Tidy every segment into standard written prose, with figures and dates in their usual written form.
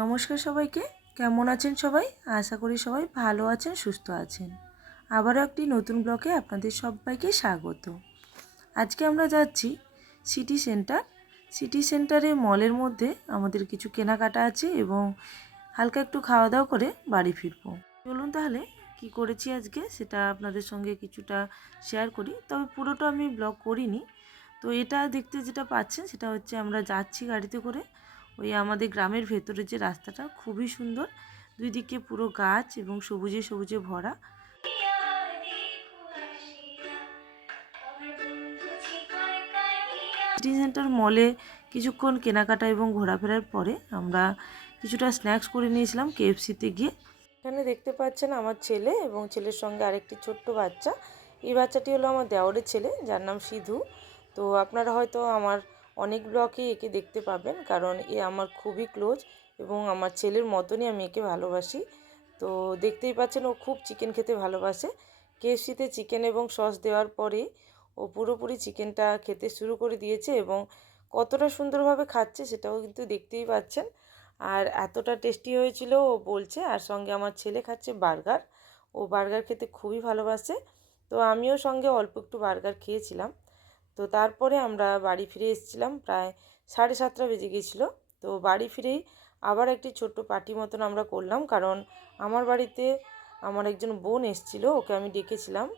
নমস্কার সবাইকে, কেমন আছেন সবাই? আশা করি সবাই ভালো আছেন, সুস্থ আছেন। আবারও একটি নতুন ব্লগে আপনাদের সবাইকে স্বাগত। আজকে আমরা যাচ্ছি সিটি সেন্টার। সিটি সেন্টারে মলের মধ্যে আমাদের কিছু কেনাকাটা আছে এবং হালকা একটু খাওয়া দাওয়া করে বাড়ি ফিরবো। চলুন তাহলে কি করেছি আজকে সেটা আপনাদের সঙ্গে কিছুটা শেয়ার করি, তবে পুরোটা আমি ব্লগ করিনি। তো এটা দেখতে যেটা পাচ্ছেন সেটা হচ্ছে আমরা যাচ্ছি গাড়িতে করে ওই আমাদের গ্রামের ভেতরে যে রাস্তাটা খুবই সুন্দর, দুই দিকে পুরো গাছ এবং সবুজে সবুজে ভরা। সিটি সেন্টার মলে কিছুক্ষণ কেনাকাটা এবং ঘোরাফেরার পরে আমরা কিছুটা স্ন্যাক্স করে নিয়েছিলাম কেএফসিতে গিয়ে। এখানে দেখতে পাচ্ছেন আমার ছেলে এবং ছেলের সঙ্গে আরেকটি ছোট্ট বাচ্চা। এই বাচ্চাটি হলো আমার দেওরের ছেলে, যার নাম সিধু। তো আপনারা হয়তো আমার অনেক ব্লগেই একে দেখতে পাবেন, কারণ এ আমার খুবই ক্লোজ এবং আমার ছেলের মতনই আমি একে ভালোবাসি। তো দেখতেই পাচ্ছেন ও খুব চিকেন খেতে ভালোবাসে। কেএফসিতে চিকেন এবং সস দেওয়ার পরে ও পুরোপুরি চিকেনটা খেতে শুরু করে দিয়েছে এবং কতটা সুন্দরভাবে খাচ্ছে সেটাও কিন্তু দেখতেই পাচ্ছেন। আর এতটা টেস্টি হয়েছিল ও বলছে। আর সঙ্গে আমার ছেলে খাচ্ছে বার্গার, ও বার্গার খেতে খুবই ভালোবাসে। তো আমিও সঙ্গে অল্প একটু বার্গার খেয়েছিলাম। তো তারপরে আমরা বাড়ি ফিরে এসেছিলাম, প্রায় 7:30 বেজে গিয়েছিলো। তো বাড়ি ফিরেই আবার একটি ছোট্ট পার্টি মতন আমরা করলাম, কারণ আমার বাড়িতে আমার একজন বোন এসেছিলো, ওকে আমি ডেকেছিলাম।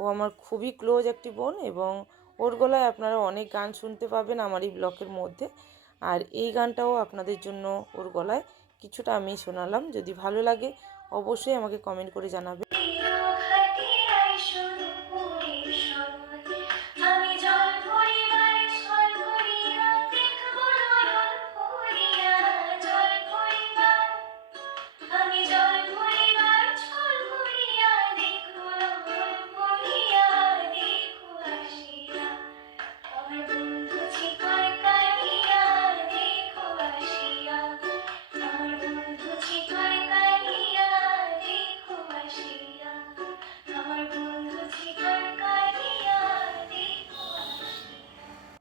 ও আমার খুবই ক্লোজ একটি বোন এবং ওর গলায় আপনারা অনেক গান শুনতে পাবেন আমার এই ব্লগের মধ্যে। আর এই গানটাও আপনাদের জন্য ওর গলায় কিছুটা আমি শোনালাম। যদি ভালো লাগে অবশ্যই আমাকে কমেন্ট করে জানাবেন।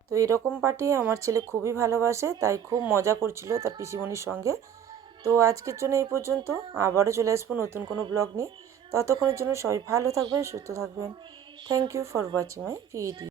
তো এরকম পার্টি আমার ছেলে খুবই ভালোবাসে, তাই খুব মজা করছিল তার পিসিমণির সঙ্গে। তো আজকের জন্য এই পর্যন্ত, আবারও চলে আসবো নতুন কোনো ব্লগ নিয়ে। ততক্ষণের জন্য সবাই ভালো থাকবেন, সুস্থ থাকবেন। Thank you for watching my video.